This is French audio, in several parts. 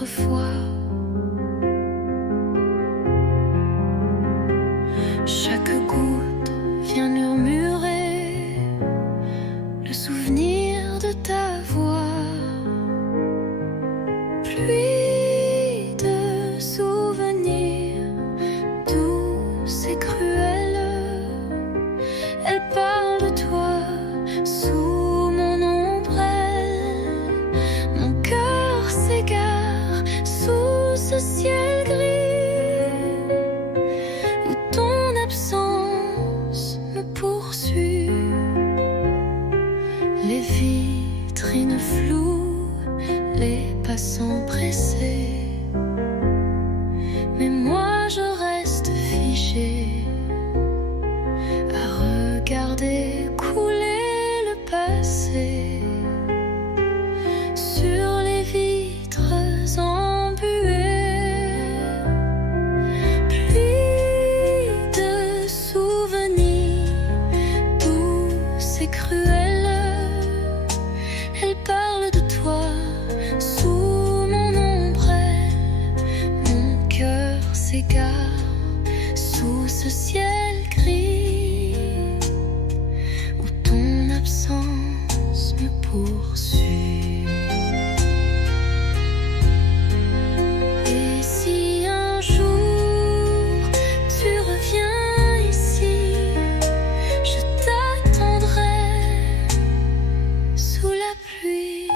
autrefois. Chaque goutte vient murmurer le souvenir de ta voix. Pluie de souvenirs douce et cruelle, elle parle de toi sous mon ombrelle. Mon cœur s'égare sous ce ciel gris où ton absence me poursuit. Les vitrines floues, les passants pressés, mais moi je reste figée à regarder couler le passé sur les vitres embuées. Pluie de souvenirs douce et cruelle, elle parle de toi sous mon ombrelle. Mon cœur s'égare sous ce ciel gris où ton absence me poursuit. Et si un jour tu reviens ici, je t'attendrai sous la pluie.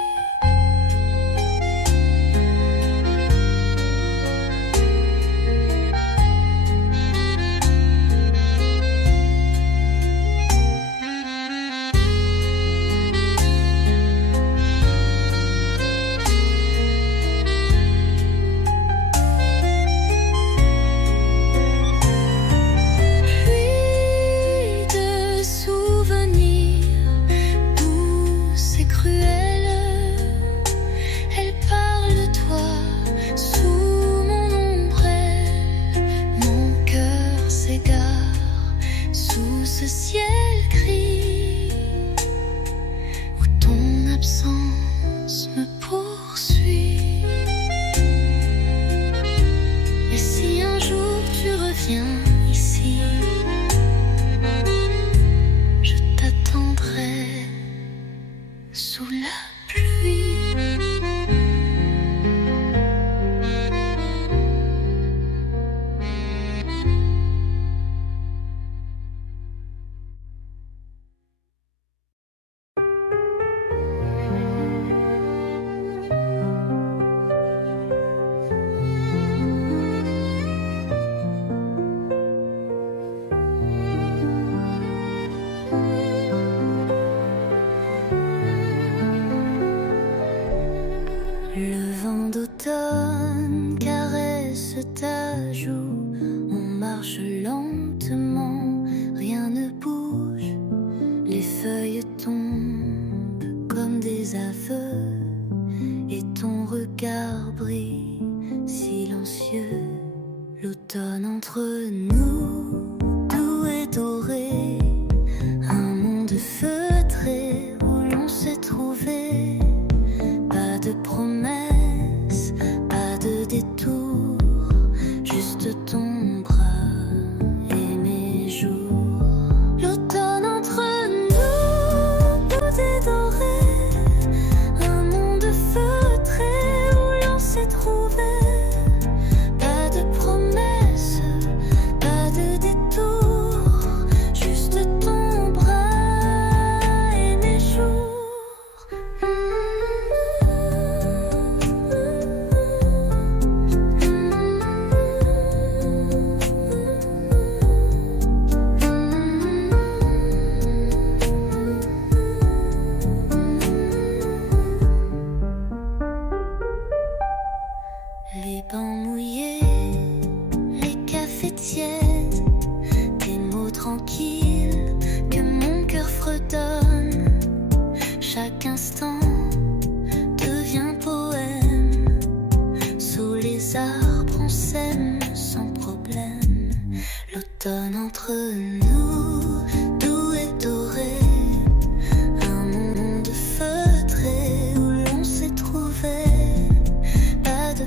Pluie de souvenirs douce et cruelle, elle parle de toi sous mon ombrelle. Mon cœur s'égare sous ce ciel gris où ton absence me poursuit. Et si un jour tu reviens ici, je t'attendrai sous la pluie. Le vent d'automne caresse ta joue, on marche lentement, rien ne bouge, les feuilles tombent comme des aveux, et ton regard brille silencieux. L'automne entre nous, doux et doré, un monde feutré où l'on s'est trouvé. Pas de promesses, pas de détour, juste ton bras et mes jours. L'automne entre nous, doux et doré, un monde feutré où l'on s'est trouvé. Pas de promesses, pas de détour, juste ton bras et mes jours. Les bancs mouillés, les cafés tièdes, des mots tranquilles que mon cœur fredonne. Chaque instant devient poème. Sous les arbres on s'aime sans problème. L'automne entre nous, doux et doré, un monde feutré où l'on s'est trouvé. Pas de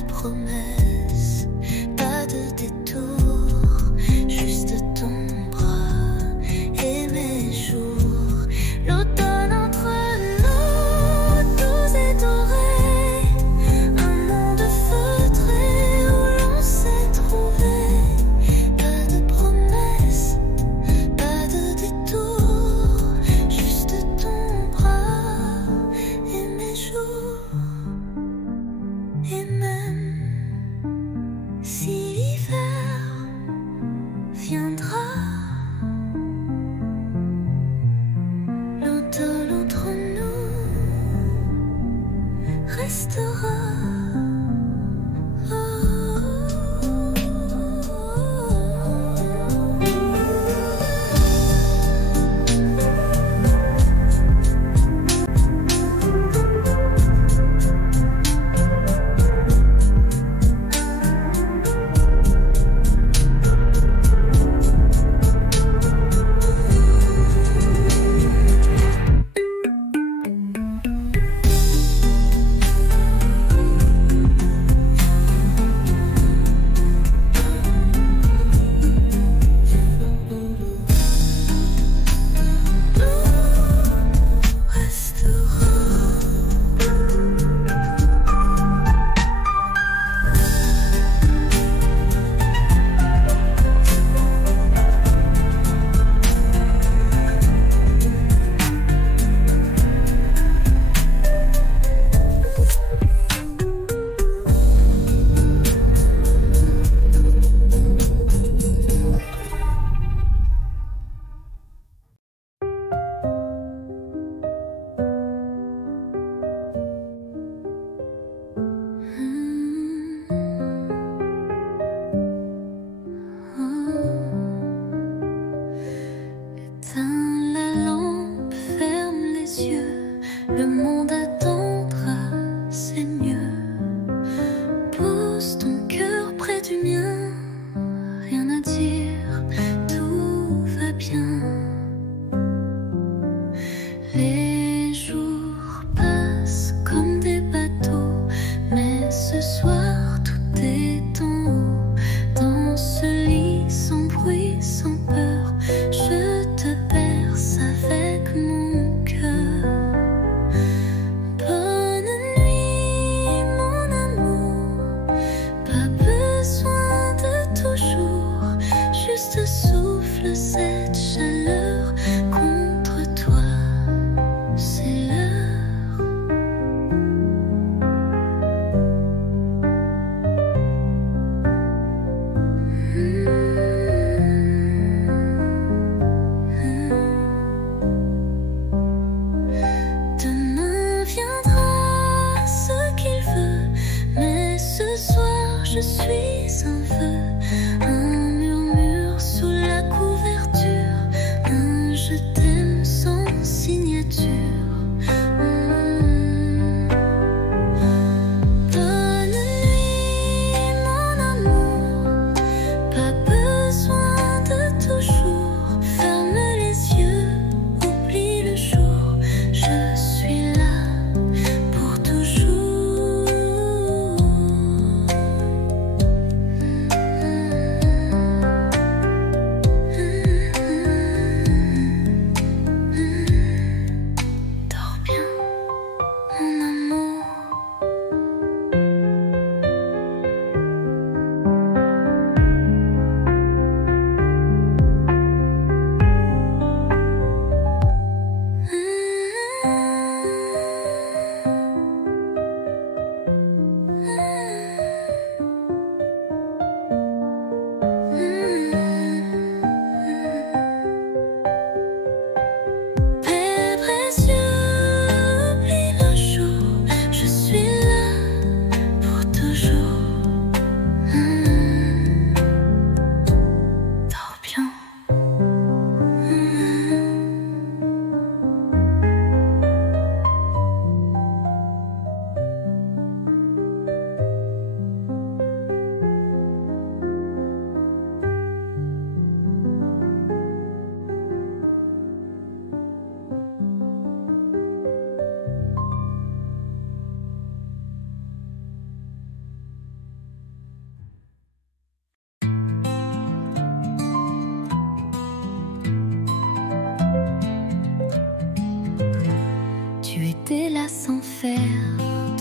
faire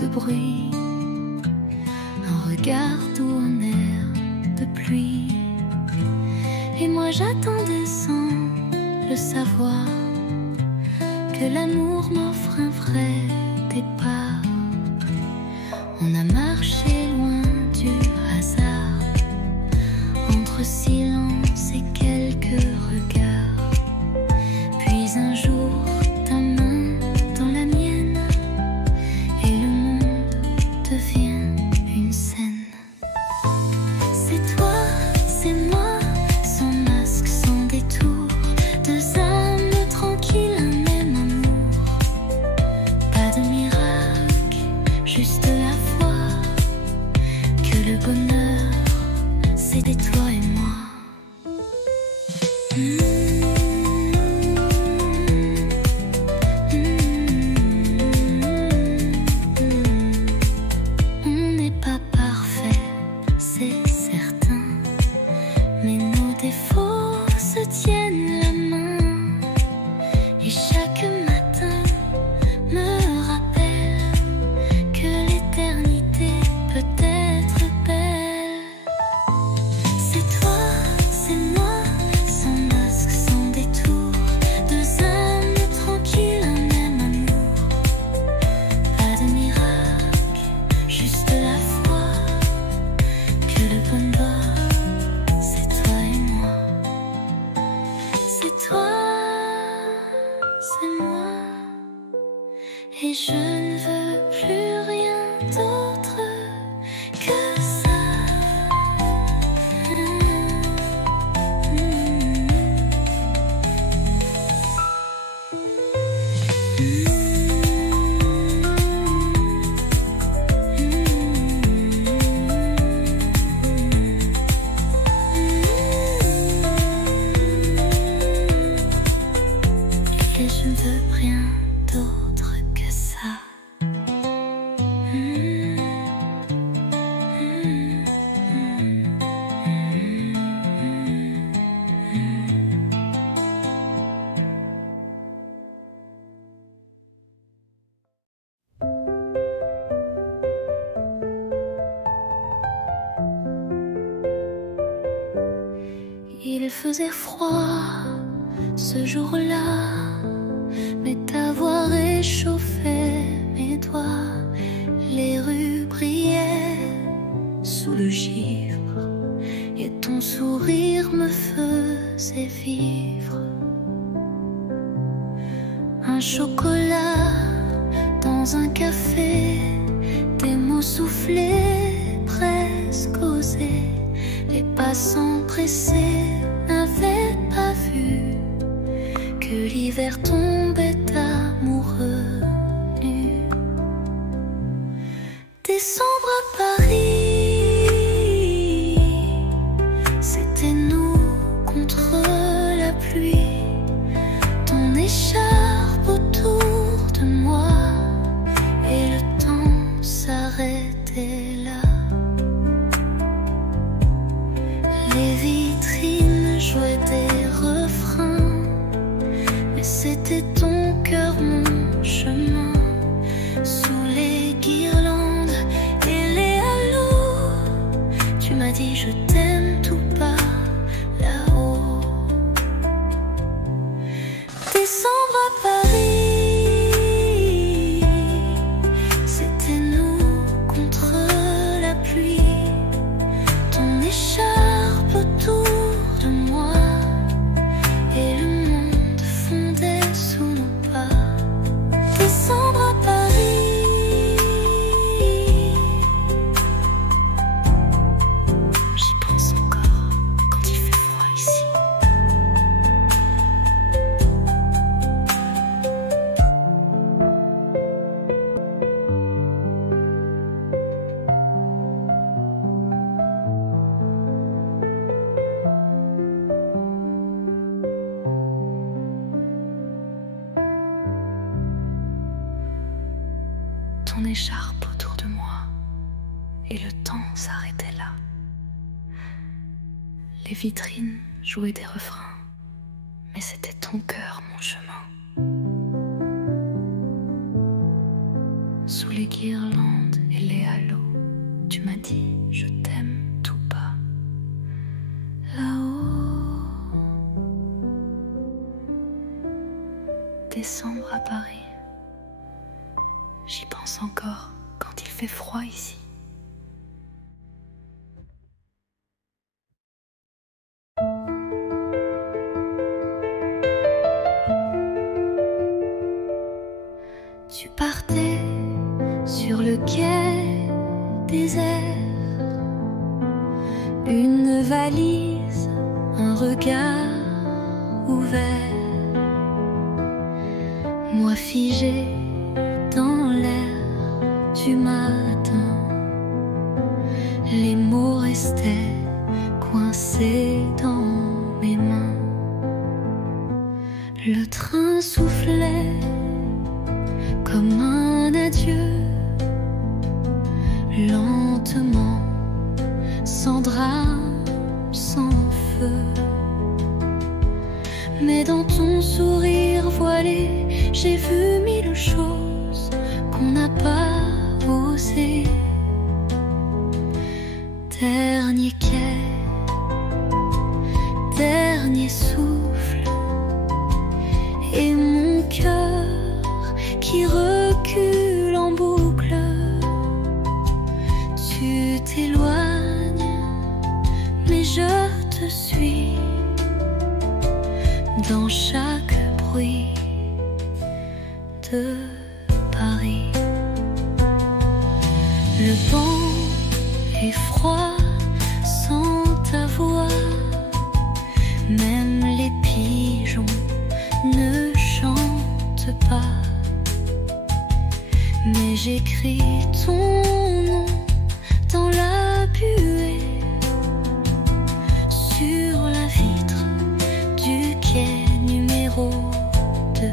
de bruit, un regard doux, un air de pluie. Et moi j'attendais sans le savoir que l'amour m'offre un vrai départ. On a marché loin du hasard, entre silence et quelques regards. Puis un jour, ta main dans la mienne, et le monde devient une scène. C'est toi, c'est moi, sans masque, sans détour, deux âmes tranquilles, un même amour. Pas de miracle, juste la foi que le bonheur, c'était toi et moi. On n'est pas parfait, c'est certain, mais nos défauts se tiennent la main. Et chaque matin me rappelle que l'éternité peut être belle. C'est toi, c'est moi, sans masque, sans détour, deux âmes tranquilles, un même amour. Pas de miracle, juste la foi que le bonheur, c'est toi et moi. C'est toi, c'est moi, et je ne veux plus rien d'autre que ça. Et je ne veux rien d'autre que ça. Il faisait froid ce jour-là, mais ta voix réchauffait mes doigts. Les rues brillaient sous le givre, et ton sourire me faisait vivre. Un chocolat dans un café, des mots soufflés, presque osés. Les passants pressés n'avaient pas vu que l'hiver tombait amoureux nu. Décembre à Paris, c'était nous contre la pluie. Ton écharpe autour de moi, et le temps s'arrêtait là. Les vitrines jouaient des refrains, mais c'était ton cœur, mon chemin. Sous les guirlandes et les halos, tu m'as dit je t'aime tout bas là-haut. Décembre à Paris, c'était nous contre la pluie. Ton écharpe autour de moi, et le monde fondait sous nos pas. Décembre à Paris, j'y pense encore quand il fait froid ici. Ton écharpe autour de moi, et le temps s'arrêtait là. Les vitrines jouaient des refrains, mais c'était ton cœur, mon chemin. les guirlandes et les halos. Tu m'as dit je t'aime tout bas. Là-haut, décembre à Paris. J'y pense encore quand il fait froid ici. Tu partais sur le quai désert, une valise, un regard ouvert, moi figé dans l'air du matin. Les mots restaient coincés dans mes mains. Le train soufflait comme un adieu, lentement, sans drame, sans feu. Mais dans ton sourire voilé, j'ai vu mille choses qu'on n'a pas osé. Dernier quai, dernier souffle, et mon cœur qui recule en boucle. Tu t'éloignes, mais je te suis dans chaque bruit de Paris. Le vent est froid sans ta voix, même les pigeons ne chantent pas. Mais j'écris ton nom dans la buée, sur la vitre du quai numéro 2.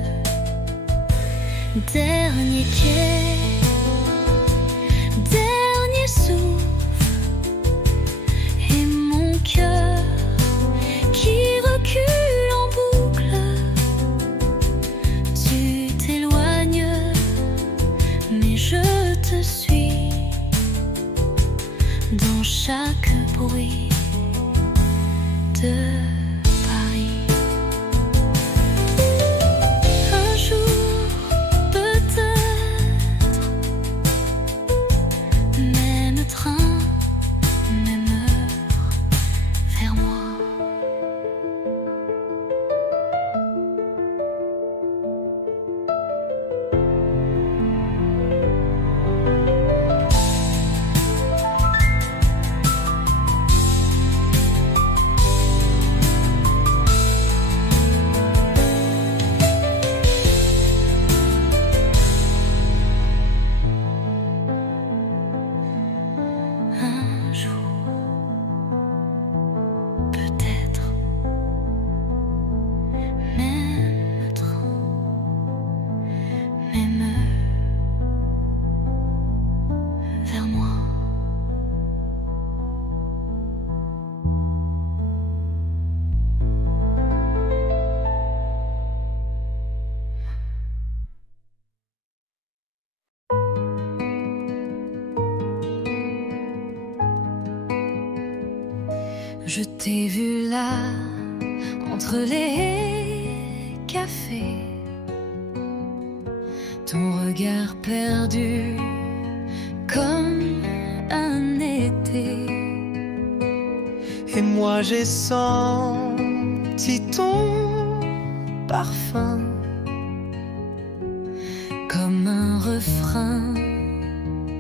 Dernier quai, dernier souffle, et mon cœur qui recule en boucle. Tu t'éloignes, mais je te suis dans chaque bruit de Paris. Un jour, peut-être, même train, même heure, vers moi. Un jour, peut-être, même train, même heure, vers moi. Je t'ai vu là, entre les cafés, ton regard perdu comme un été. Et moi j'ai senti ton parfum Comme un refrain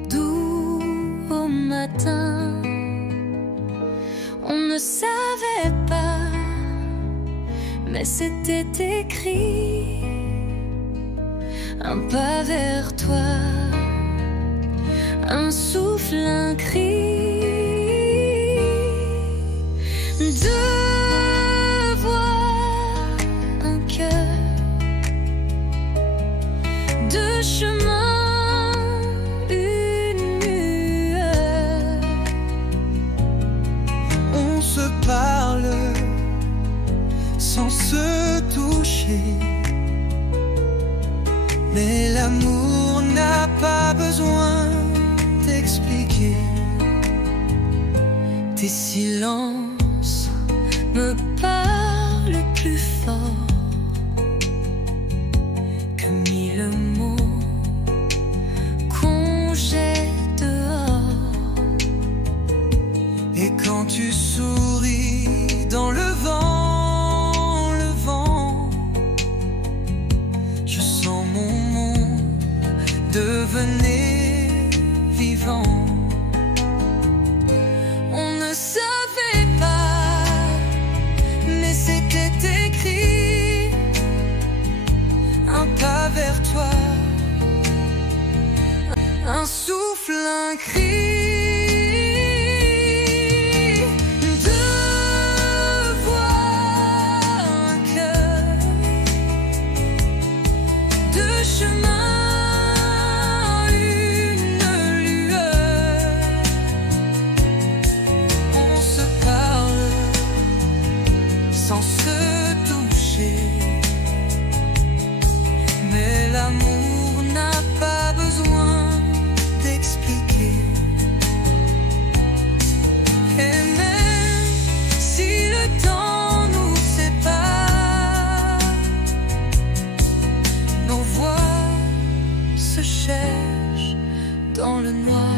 doux au matin. On ne savait pas, mais c'était écrit. Un pas vers toi, un souffle, un cri. Deux voix, un cœur, deux chemins, une lueur. On se parle sans se toucher, mais l'amour n'a t'as pas besoin d'expliquer. Tes silences me parlent plus fort que mille mots qu'on jette dehors. Et quand tu souris dans le vent, je sens mon monde devenir vivant. On ne savait pas, mais c'était écrit. Un pas vers toi, Un souffle, un cri. chemin, une lueur. On se parle sans se toucher, mais l'amour n'a pas besoin d'expliquer. Et même si le temps nous sépare, nos voix se cherchent dans le noir.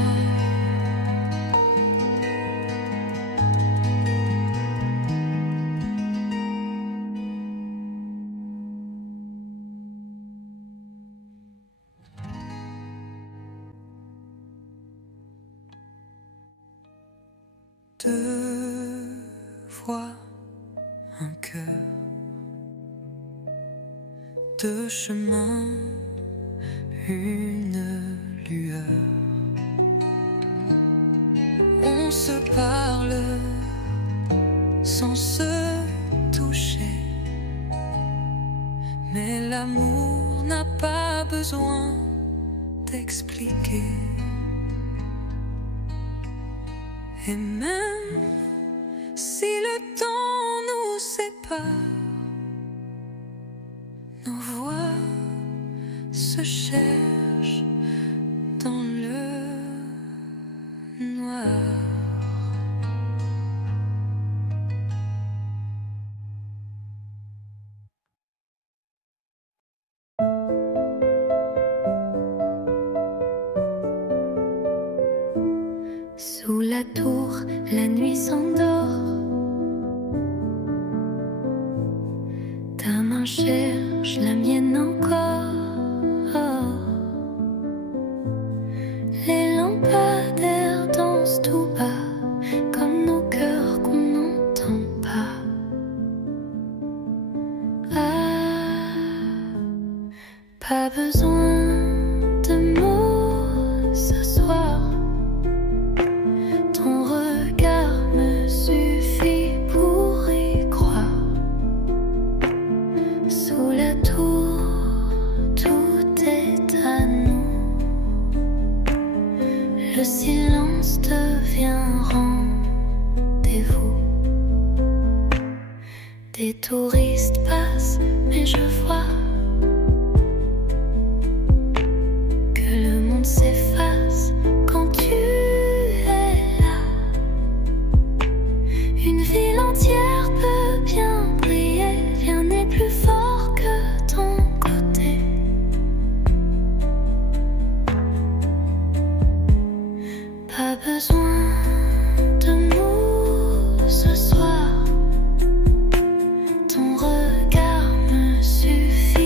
Deux voix, un cœur, deux chemins, une lueur. On se parle sans se toucher, mais l'amour n'a pas besoin d'expliquer. Et même si le temps nous sépare, nos voix se cherchent dans le noir. Sous la tour, la nuit s'endort. Ta main cherche la mienne encore. Les lampadaires dansent tout bas, comme nos cœurs qu'on n'entend pas. Ah, pas besoin de mots ce soir. Ton regard me suffit pour y croire. Sous la tour, tout est à nous. Le silence devient rendez-vous. Des touristes passent, mais je vois que le monde s'efface quand tu es là. Une ville entière peut bien briller, rien n'est plus fort que ton côté. Pas besoin de mots ce soir, ton regard me suffit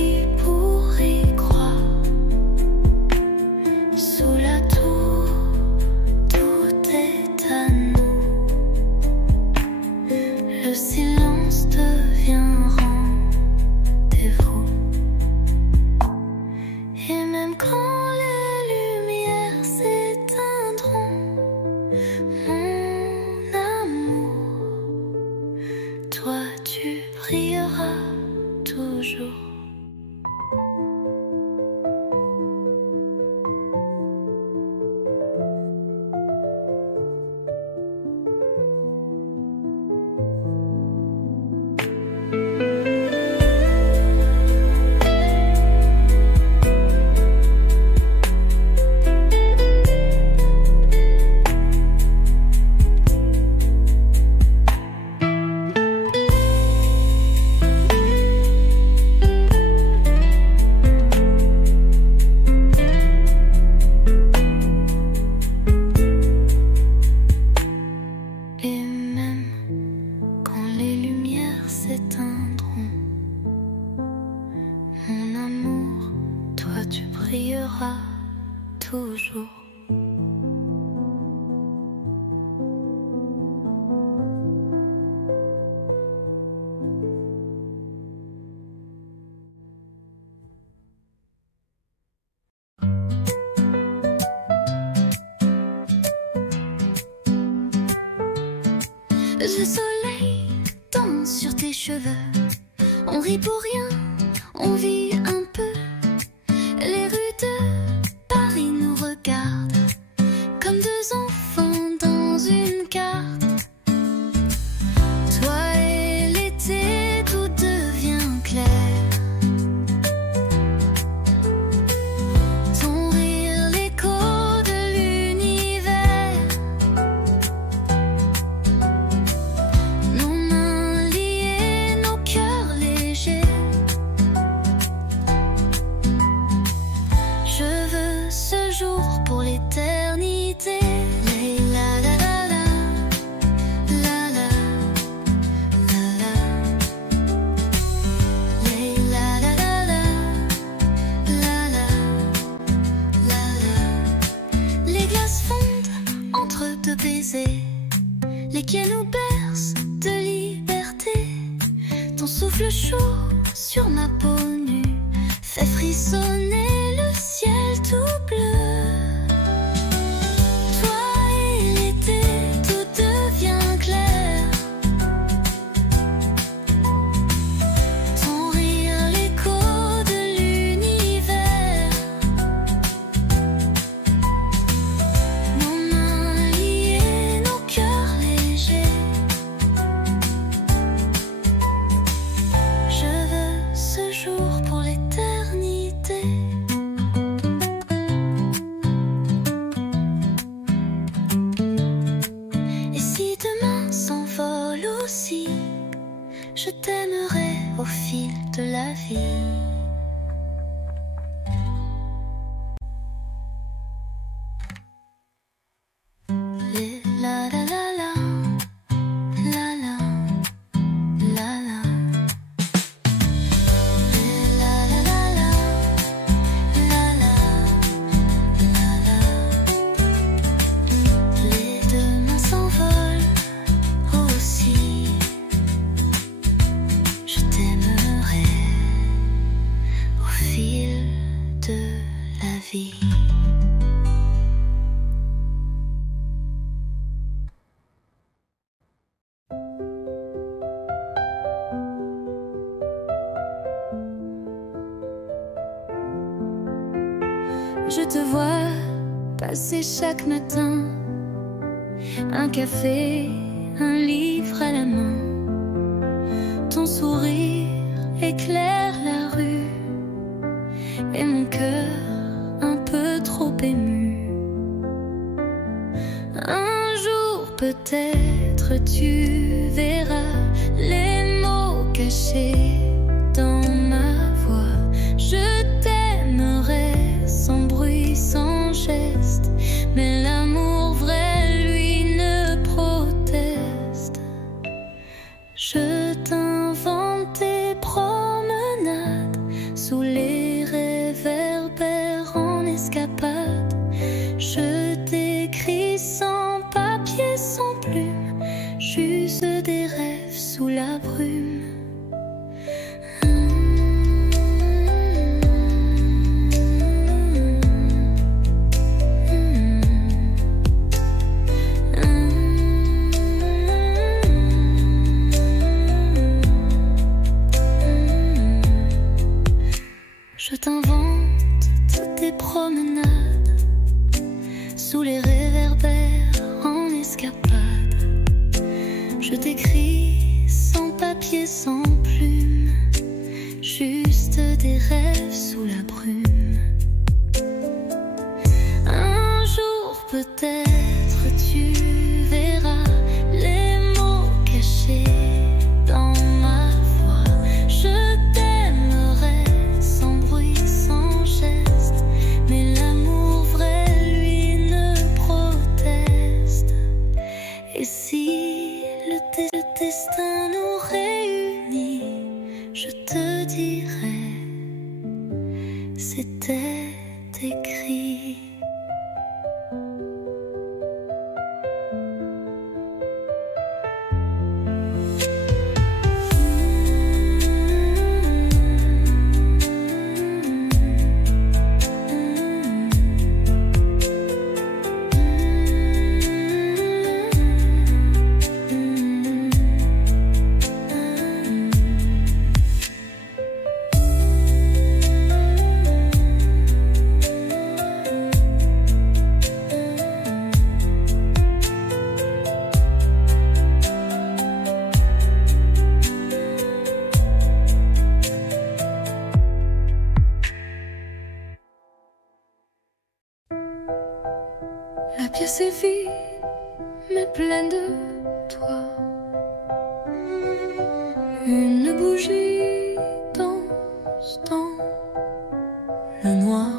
toujours. Le soleil danse sur tes cheveux. On rit pour rien, on vit un peu. Les rues de Paris nous regardent comme deux enfants dans une carte. Toi et l'été, tout devient clair. Ton rire, l'écho de l'univers. Nos mains liées, nos cœurs légers. Je veux ce jour pour l'éternité. La la la la, la la la la, la la la la, la la la la. Les glaces fondent entre deux baisers, les quais nous bercent de liberté. Ton souffle chaud sur ma peau nue fait frissonner le ciel tout bleu. Toi et l'été, tout devient clair. Ton rire, l'écho de l'univers. Nos mains liées, nos cœurs légers. Je veux ce jour pour l'éternité. Et si demain s'envole aussi, je t'aimerai au fil de la vie. Les la la la la, la la la la. Les la la la la, la la la la. Les demain s'envolent aussi. Je t'aimerai au fil de la vie. Je te vois passer chaque matin, un café, un livre à la main. Ton sourire éclaire la rue et mon cœur un peu trop ému. Un jour peut-être tu verras les mots cachés dans ma voix. Je t'aimerai sans bruit, sans geste, mais l'amour vrai, lui, ne proteste. Je t'invente des promenades sous les réverbères en escapade. Je t'écris sans papier, sans plume, juste des rêves sous la brume. Je t'invente toutes tes promenades sous les réverbères en escapade. Je t'écris sans papier, sans plume, juste des rêves sous la brume. Un jour peut-être tu verras les mots cachés dans ma voix. Je t'aimerai sans bruit, sans geste, mais l'amour vrai, lui, ne proteste. Et si le destin nous réunit, je te dirai, c'était écrit. c'est vide, mais pleine de toi. Une bougie danse dans le noir.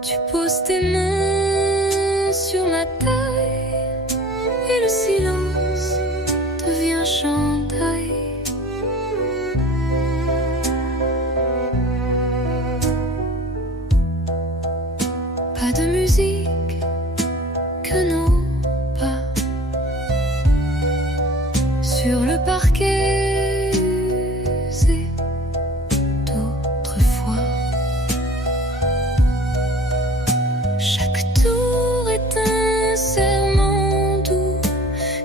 Tu poses tes mains sur ma taille et le silence devient chantaille. Pas de musique que nos pas sur le parquet usé d'autrefois. Chaque tour est un serment doux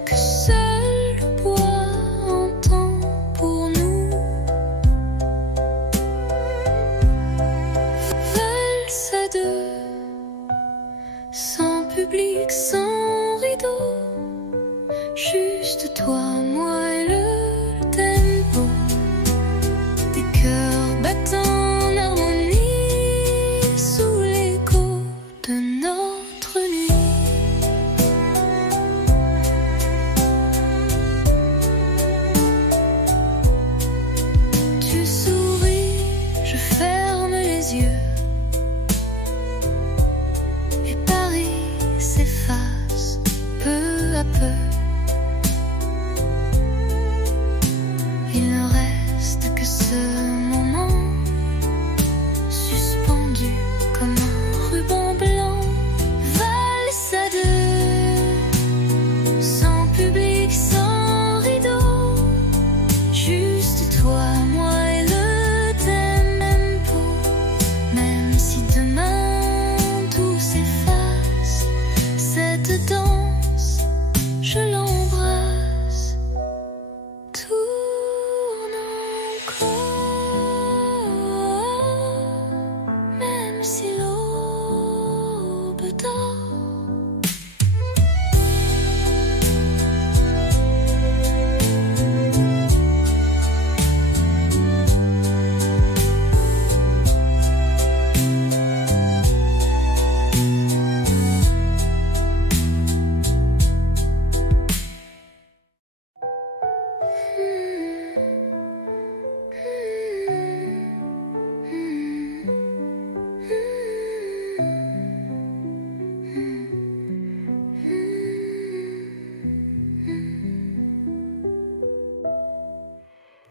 que seul le bois entend pour nous. Valse à deux, sans public, sans rideau, juste toi, moi et le tempo des cœurs battant en harmonie sous l'écho de notre nuit. Tu souris, je ferme les yeux et Paris s'efface peu à peu. Il ne reste que ce moment suspendu comme un ruban blanc. Valse à deux, sans public, sans rideau, juste toi, moi et le tempo. Même si demain tout s'efface, cette danse, je l'embrasse. Tourne encore, même si l'aube dort.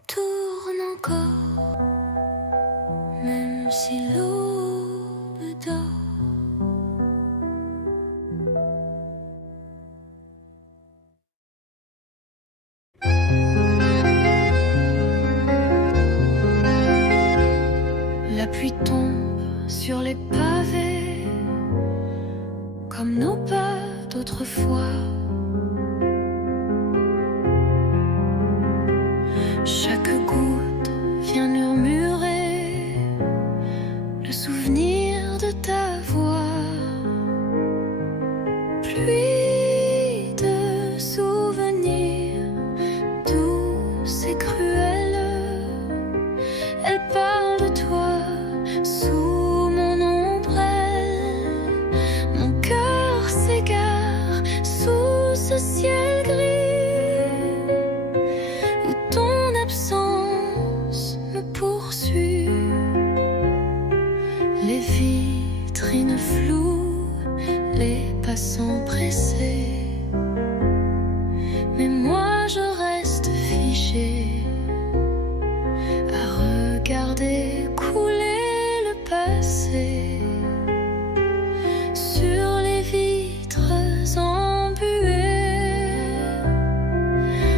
Tourne encore, même si l'aube dort. La pluie tombe sur les pavés comme nos pas d'autrefois. Chaque goutte vient murmurer le souvenir de ta voix. Pluie de souvenirs douce et cruelle, elle parle de toi sous mon ombrelle. Mon cœur s'égare sous ce ciel gris où ton absence me poursuit. Les vitrines floues, les passants pressés, mais moi je reste figée à regarder couler le passé sur les vitres embuées.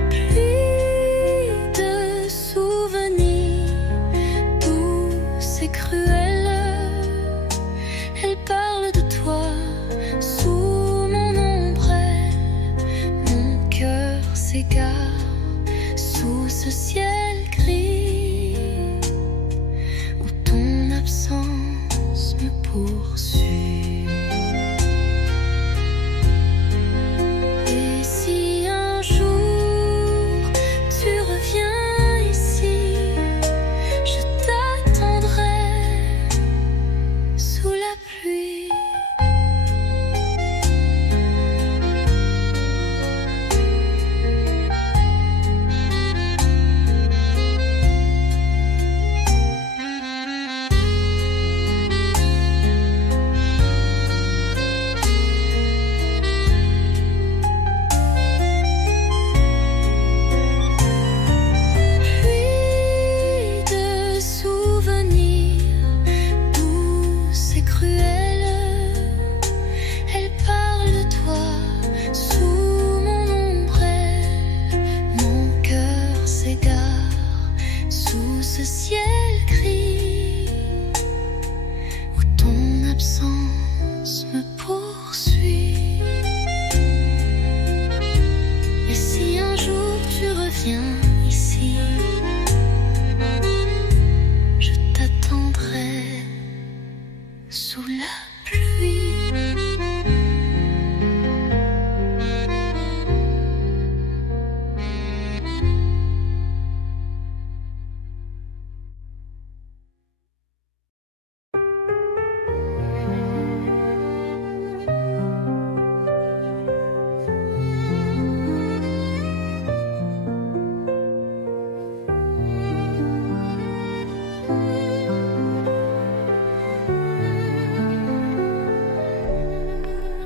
Pluie de souvenirs douce et cruelle, elle parle de toi sous mon ombrelle. Mon cœur s'égare sous ce ciel gris où ton absence me poursuit. Et si un jour tu reviens ici, je t'attendrai sous la pluie. viens ici, je t'attendrai sous la pluie.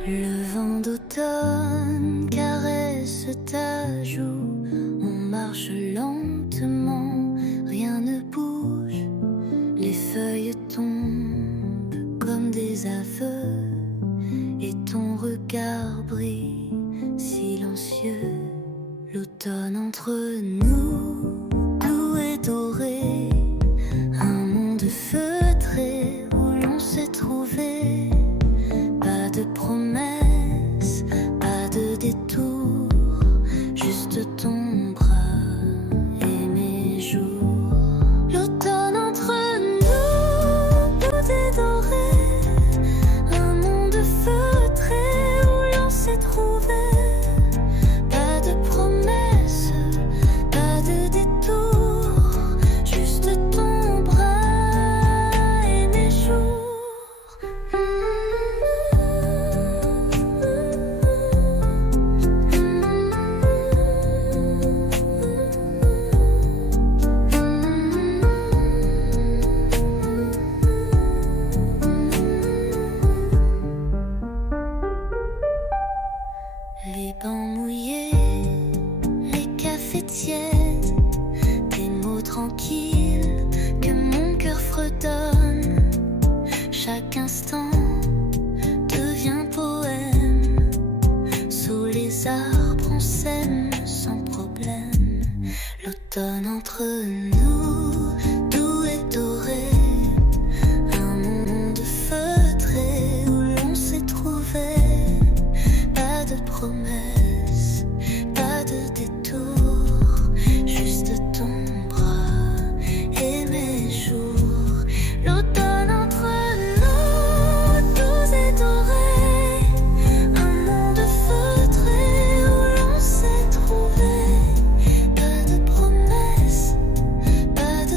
Le vent d'automne caresse ta joue, on marche lentement, rien ne bouge, les feuilles tombent comme des aveux, et ton regard brille silencieux. L'automne entre nous, doux et doré, un monde feutré où l'on s'est trouvé. Pas de promesses, pas de détour, juste ton bras et mes jours. L'automne entre nous, doux et doré, un monde feutré où l'on s'est trouvé. Pas de promesses, pas de détour, juste ton bras et mes jours. Les bancs mouillés, les cafés tièdes, des mots tranquilles que mon cœur fredonne. Chaque instant devient poème, sous les arbres on s'aime sans problème. L'automne entre nous, doux et doré, un monde feutré où l'on s'est trouvé. Pas de promesses, pas de détour, juste ton bras et mes jours. L'automne entre nous, doux et doré, un monde feutré où l'on s'est trouvé. Pas de promesses, pas de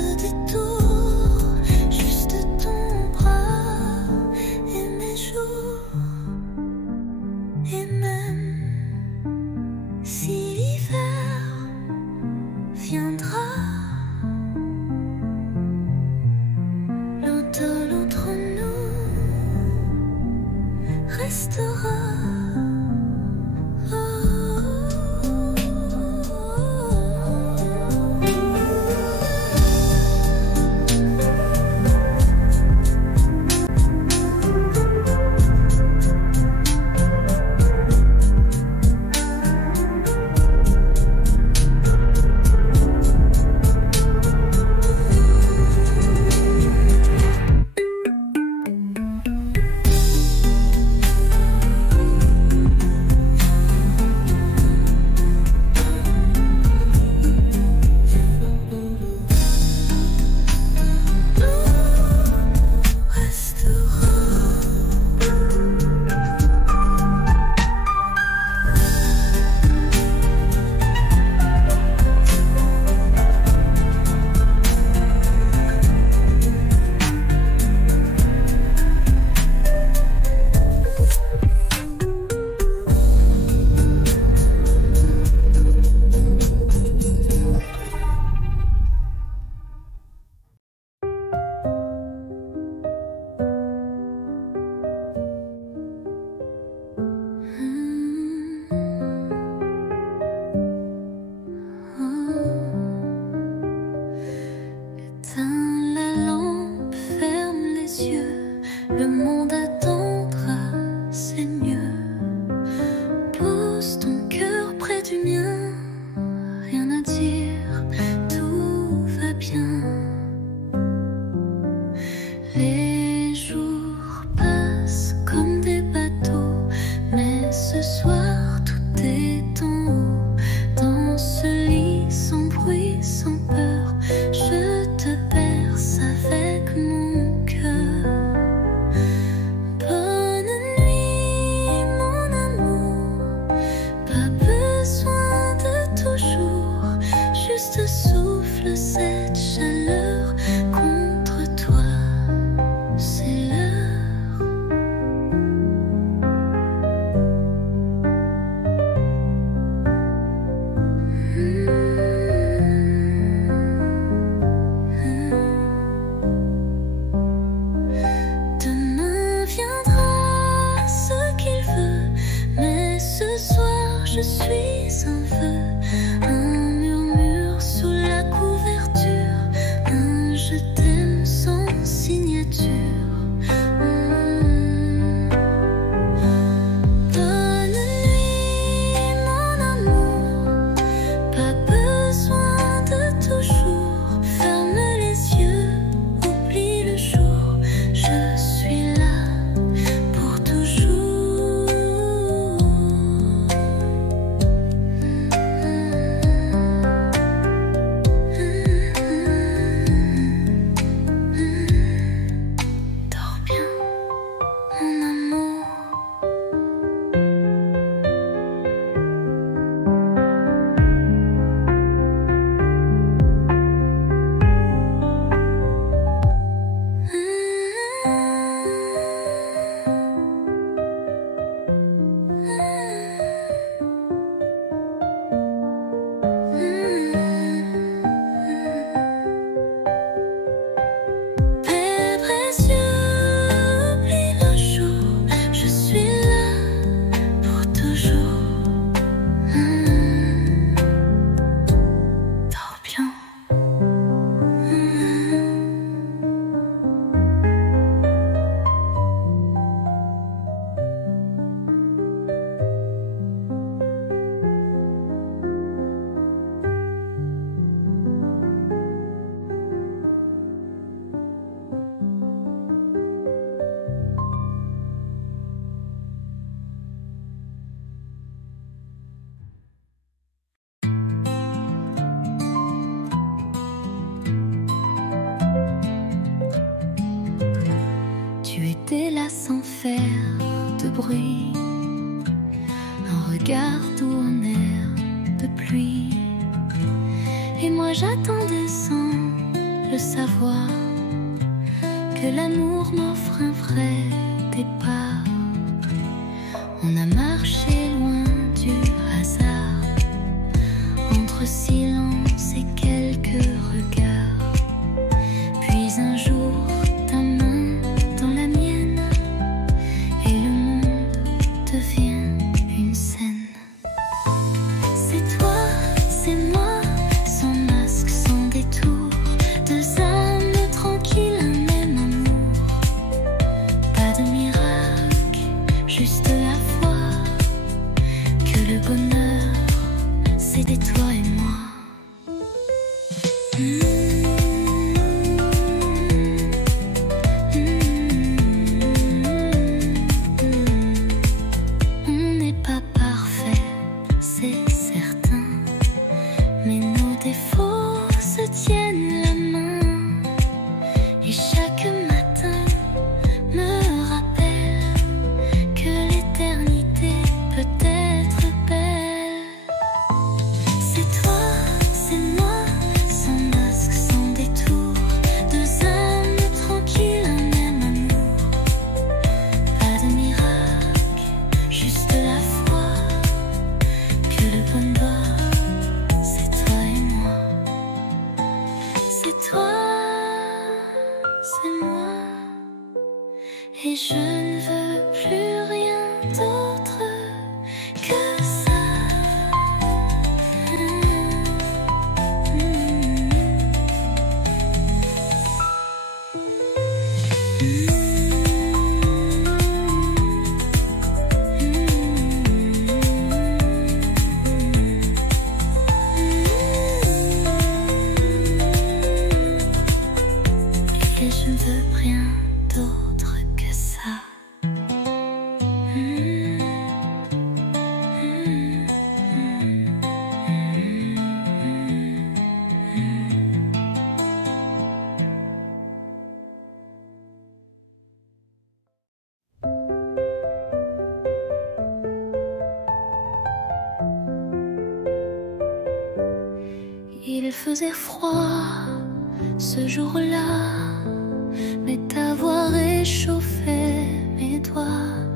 juste souffle cette chaleur contre toi. C'est l'heure. Demain viendra ce qu'il veut, mais ce soir je suis un feu, un murmure sous la couverture, un je t'aime sans signature. Bonne nuit mon amour, pas besoin de toujours. Ferme les yeux, oublie le jour, je suis là pour toujours. Dors bien, mon amour. Père précieux, oublie le jour, je suis là pour toujours. Dors bien. Tu étais là sans faire de bruit, un regard doux, un air de pluie. Et moi j'attendais sans le savoir que l'amour m'offre un vrai départ. On a marché loin du hasard, entre silence et quelques regards. Puis un jour, ta main dans la mienne, et le monde devient une scène. C'est toi, c'est moi, sans masque, sans détour, deux âmes tranquilles, un même amour. Pas de miracle, juste la foi que le bonheur, c'était toi et moi. On n'est pas parfait, c'est certain, mais nos défauts se tiennent la main. Et chaque matin me rappelle que l'éternité peut être belle. C'est toi, c'est moi, sans masque, sans détour, deux âmes tranquilles, un même amour. Pas de miracle, juste la foi que le bonheur, c'est toi et moi. Il faisait froid ce jour-là, mais ta voix réchauffait mes doigts.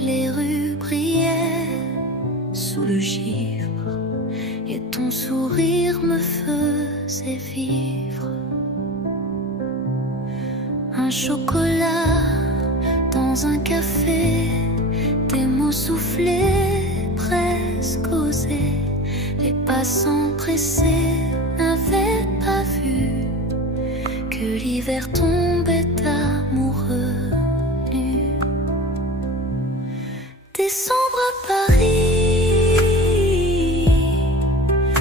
Les rues brillaient sous le givre et ton sourire me faisait vivre. Un chocolat dans un café, des mots soufflés, presque osés. Les passants pressés n'avaient pas vu que l'hiver tombait amoureux nu. Décembre à Paris,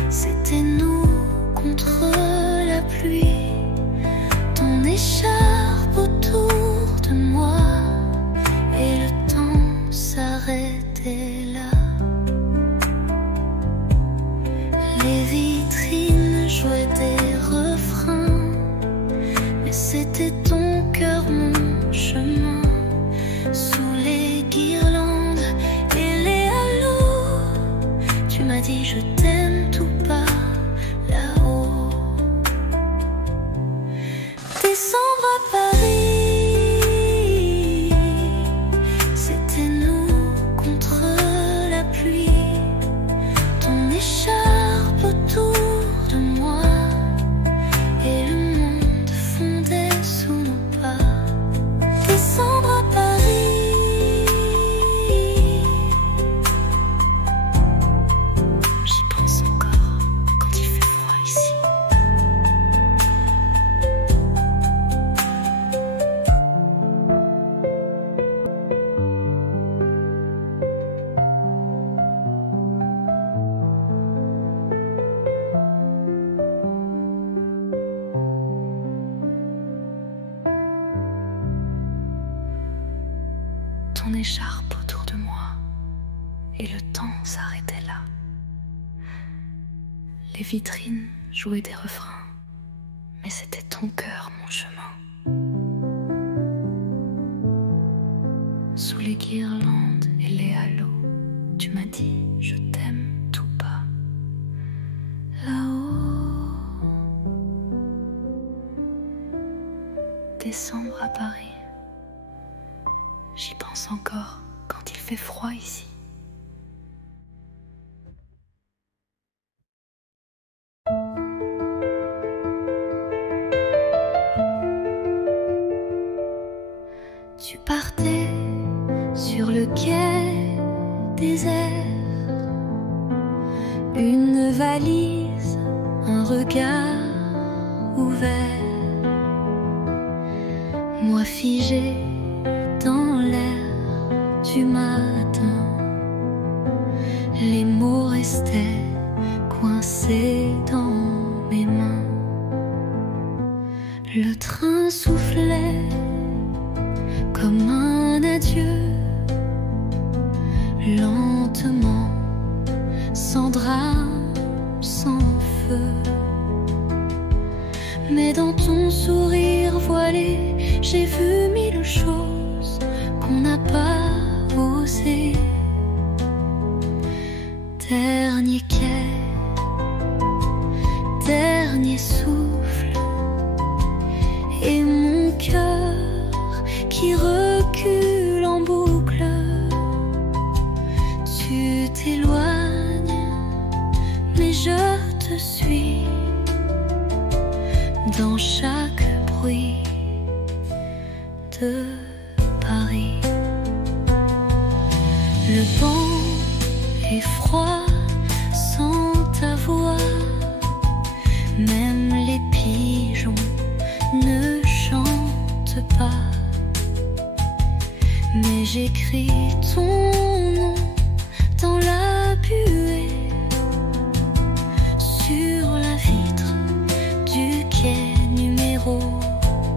c'était nous contre la pluie. Ton écharpe autour de moi et le temps s'arrêtait là. Les vitrines jouaient des refrains, mais c'était ton cœur, mon chemin. Sous les guirlandes et les halos, tu m'as dit je t'aime tout bas là-haut. Décembre à Paris, c'était nous contre la pluie. Ton écharpe autour de moi et le monde fondait sous nos pas. Décembre à Paris, j'y pense encore quand il fait froid ici. Ton écharpe autour de moi et le temps s'arrêtait là. Les vitrines jouaient des refrains, mais c'était ton cœur, mon chemin. Sous les guirlandes et les halos, tu m'as dit je t'aime tout bas là-haut. Décembre à Paris, j'y pense encore quand il fait froid ici. Tu partais sur le quai désert, une valise, un regard ouvert. Moi figé dans l'air du matin, les mots restaient coincés dans mes mains. Le train soufflait comme un adieu, lentement, sans drame, sans feu. Mais dans ton sourire voilé, j'ai vu mille choses qu'on n'a pas osé. Dernier quai, dernier souffle, et mon cœur qui recule en boucle. Tu t'éloignes, mais je te suis dans chaque bruit de Paris. Le vent est froid sans ta voix, même les pigeons ne chantent pas. Mais j'écris ton nom dans la buée, sur la vitre du quai numéro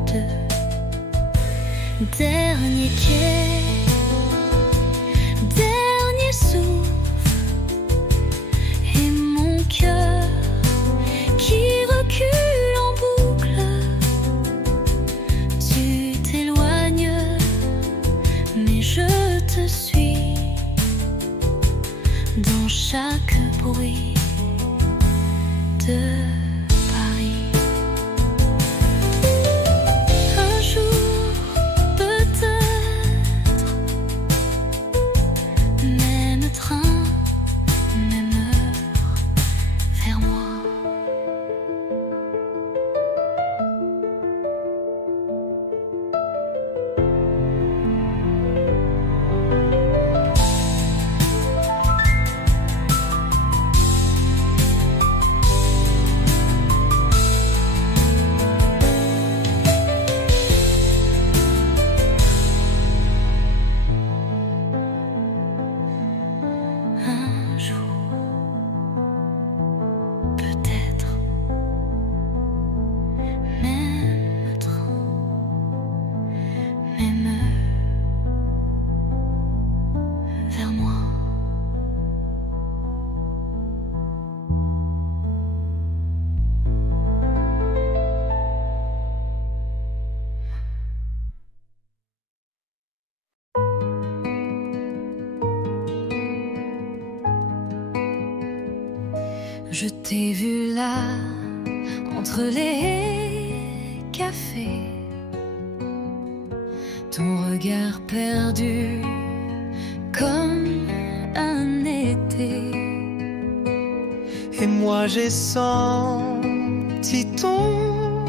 2. Dernier quai, dernier souffle, et mon cœur qui recule en boucle. Tu t'éloignes, mais je te suis dans chaque bruit de Je t'ai vu là, entre les cafés, ton regard perdu comme un été. Et moi j'ai senti ton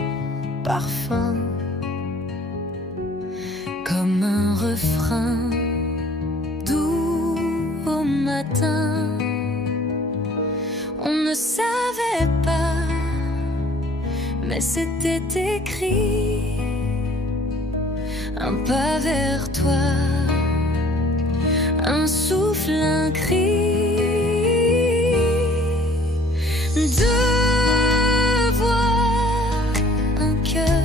parfum comme un refrain doux au matin. On ne savait pas, mais c'était écrit. Un pas vers toi, un souffle, un cri. Deux voix, un cœur,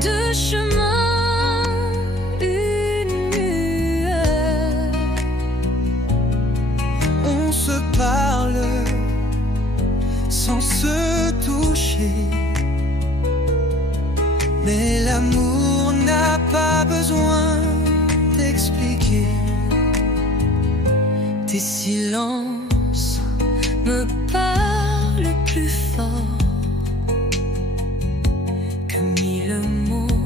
deux chemins, une lueur. On se parle sans se toucher, mais l'amour n'a pas besoin d'expliquer. Tes silences me parlent plus fort que mille mots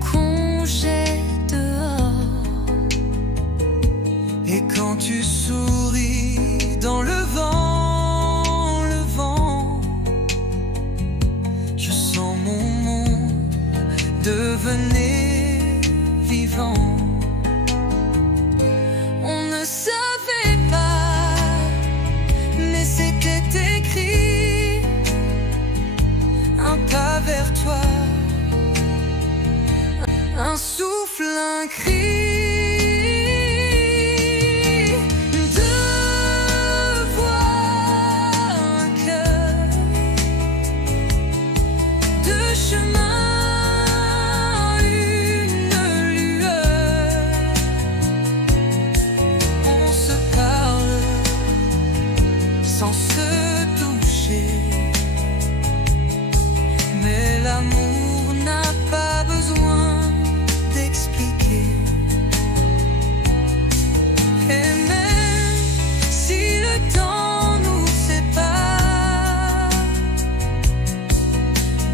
qu'on jette dehors. Et quand tu souris dans le vent, je sens mon monde devenir vivant. On ne savait pas, mais c'était écrit. Un pas vers toi, Un souffle, un cri. Deux voix, un cœur, deux chemins, une lueur. on se parle sans se toucher, mais l'amour n'a pas besoin d'expliquer. Et même si le temps nous sépare,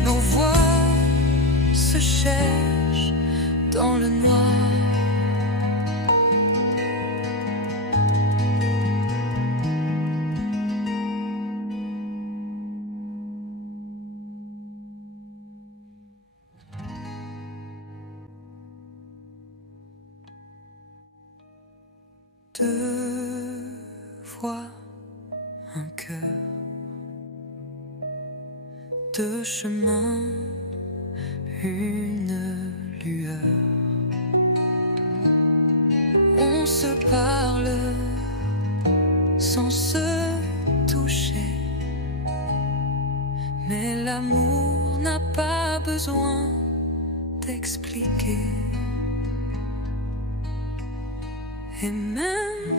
nos voix se cherchent dans le noir. Deux voix, un cœur, deux chemins, une lueur. On se parle sans se toucher, mais l'amour n'a pas besoin d'expliquer. Et même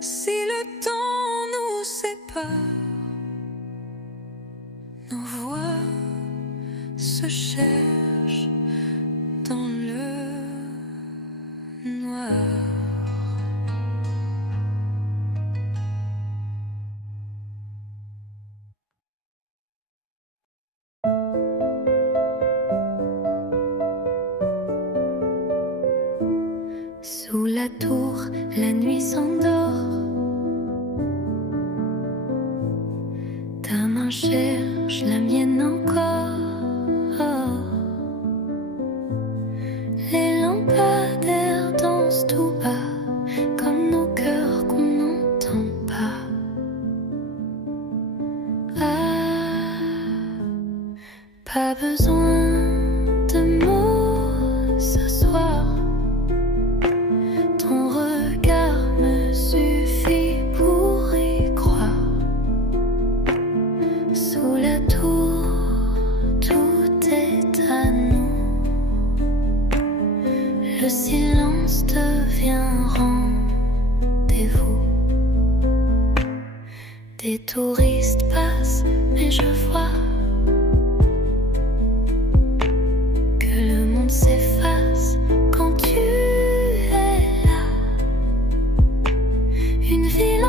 si le temps nous sépare, nos voix se cherchent dans le noir. Sous la tour, la nuit s'endort. Ta main cherche la mienne encore. Les lampadaires dansent tout bas, comme nos cœurs qu'on n'entend pas. Ah, pas besoin de mots ce soir. Ton regard me suffit pour y croire. Sous la tour, tout est à nous. Le silence devient rendez-vous. Des touristes passent, mais je vois que le monde s'efface quand tu es là. Une ville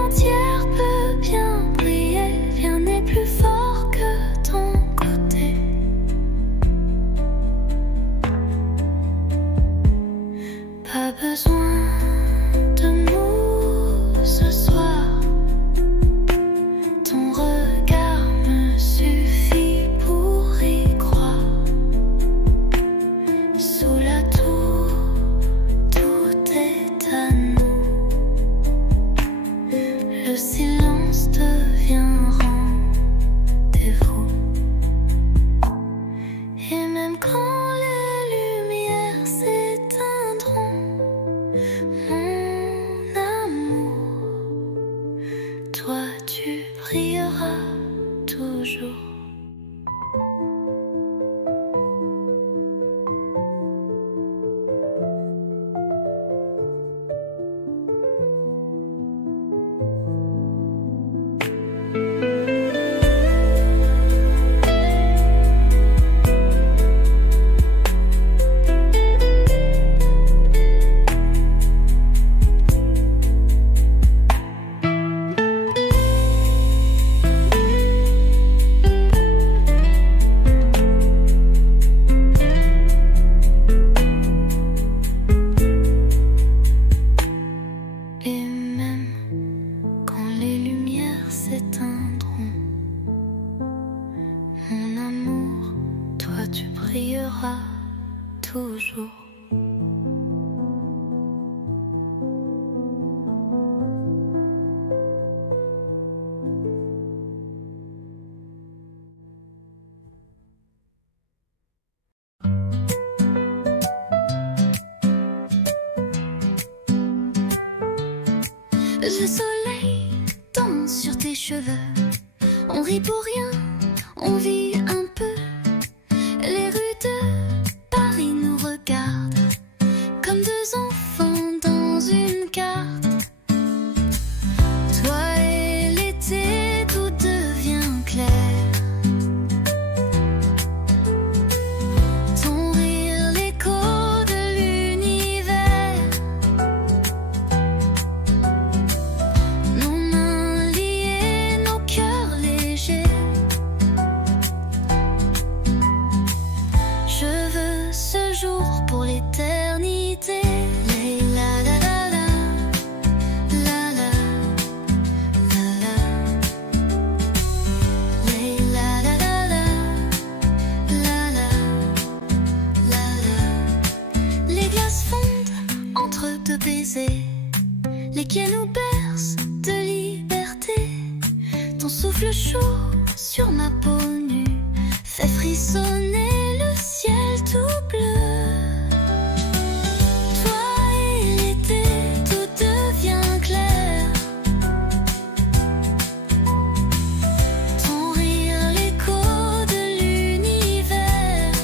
silence devient rendez-vous. Et même quand les lumières s'éteindront, mon amour, toi tu brilleras toujours. Et même quand les lumières s'éteindront, mon amour, toi tu brilleras toujours. Le soleil danse sur tes cheveux, on rit pour rien, on vit un peu. Les rues de Paris nous regardent comme deux enfants dans une carte. Toi et l'été, tout devient clair. Ton rire, l'écho de l'univers. Nos mains liées, nos cœurs légers. Je veux ce jour pour l'éternité. La la la la, la la, la la, la la la la, la la, la la. Les glaces fondent entre deux baisers, les quais nous bercent de liberté. Ton souffle chaud sur ma peau nue fait frissonner le ciel tout bleu. Toi et l'été, tout devient clair. Ton rire, l'écho de l'univers.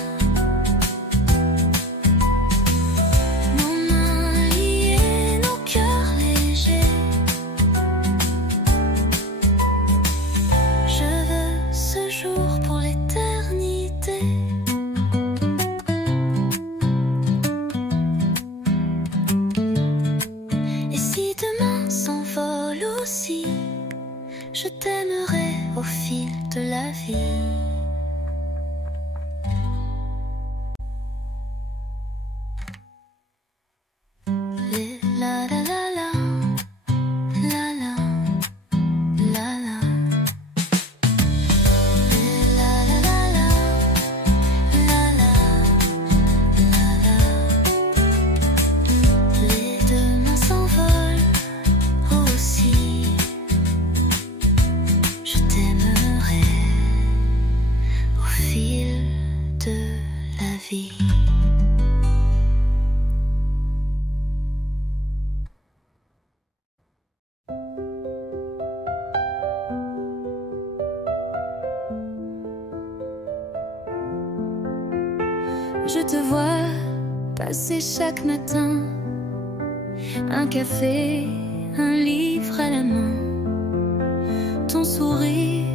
Nos mains liées, nos cœurs légers. Je veux ce jour pour l'éternité. Et si demain s'envole aussi, je t'aimerai au fil de la vie. Les la la la la, la la, la la. Les la la la la, la la, la la. Les demain s'envolent aussi. Je t'aimerai au fil de la vie. Je te vois passer chaque matin, un café, un livre à la main. Ton sourire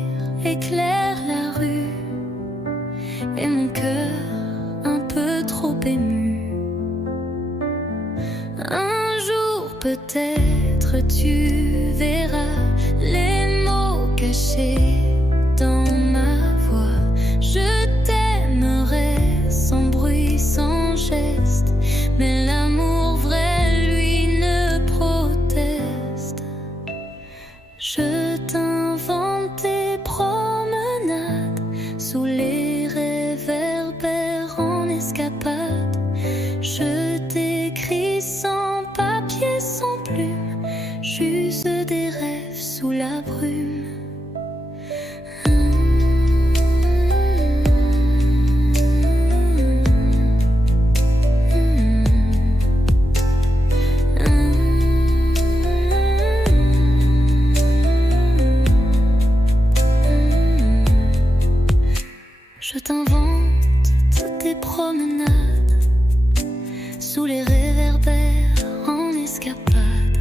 éclaire la rue et mon cœur un peu trop ému. Un jour peut-être tu verras les mots cachés dans ma voix. Je t'aimerai sans bruit, sans geste, mais l'amour vrai, lui, ne proteste. Je t'invente des promenades sous les réverbères en escapade. Je t'écris sans papier, sans plume, juste des rêves sous la brume. brume. Je t'invente toutes tes promenades sous les réverbères en escapade.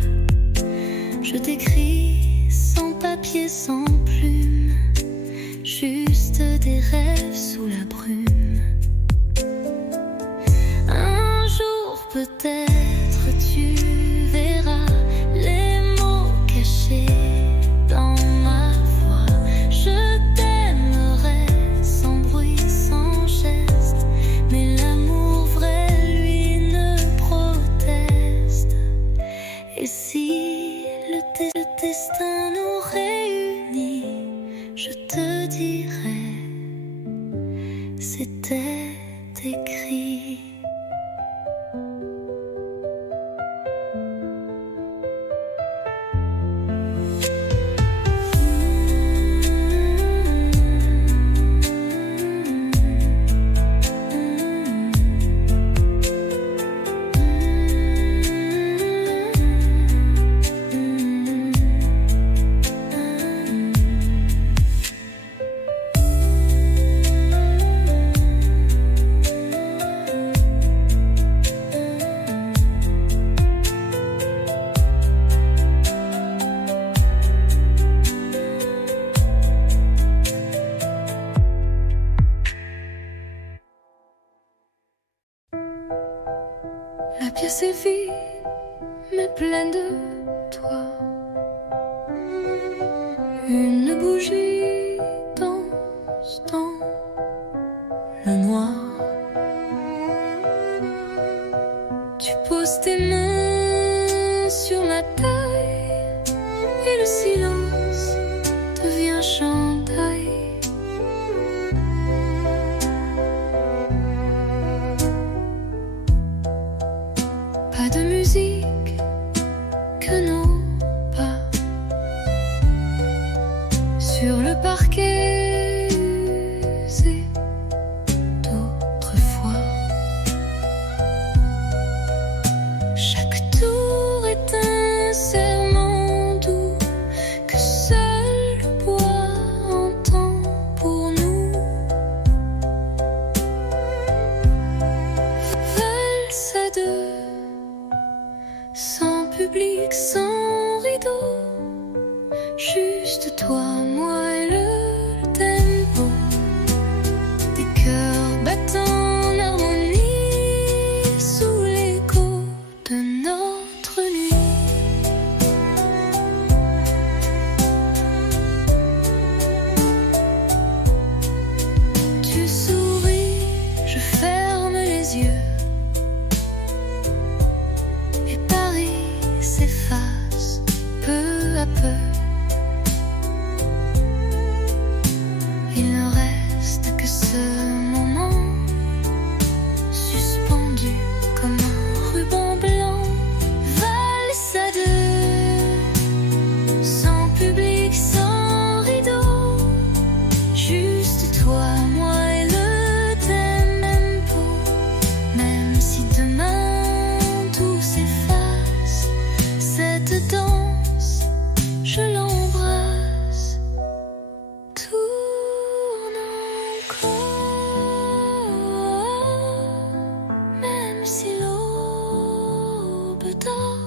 Je t'écris sans papier, sans plume, juste des rêves sous la brume. Un jour peut-être tu verras les mots cachés dans ma voix. Je t'aimerai sans bruit, sans geste, mais l'amour vrai, lui, ne proteste. Et si le destin nous réunit, je te dirai, c'était écrit. La pièce est vide, mais pleine de toi. Une bougie danse dans le noir. Tu poses tes mains sur ma taille et le silence devient chandail. Pas de musique que nos pas sur le parquet usé d'autrefois. Chaque tour est un serment doux que seul le bois entend pour nous. Valse à deux, sans public, sans rideau, juste toi, moi et le tempo des cœurs battant en harmonie sous l'écho de notre nuit. Tu souris, je ferme les yeux. S'efface peu à peu. Il ne reste que ce moment suspendu comme un ruban blanc. Valse à deux, sans public, sans rideau, juste toi, moi et le tempo. Même si demain tout s'efface, cette danse, je l'embrasse. Tourne encore, même si l'aube dort.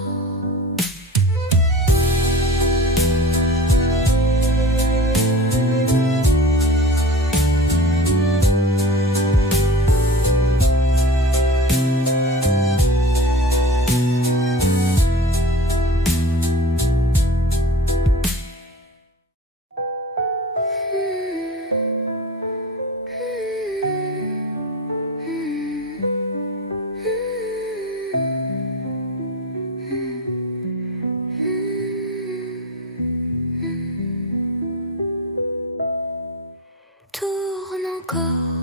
Tourne encore.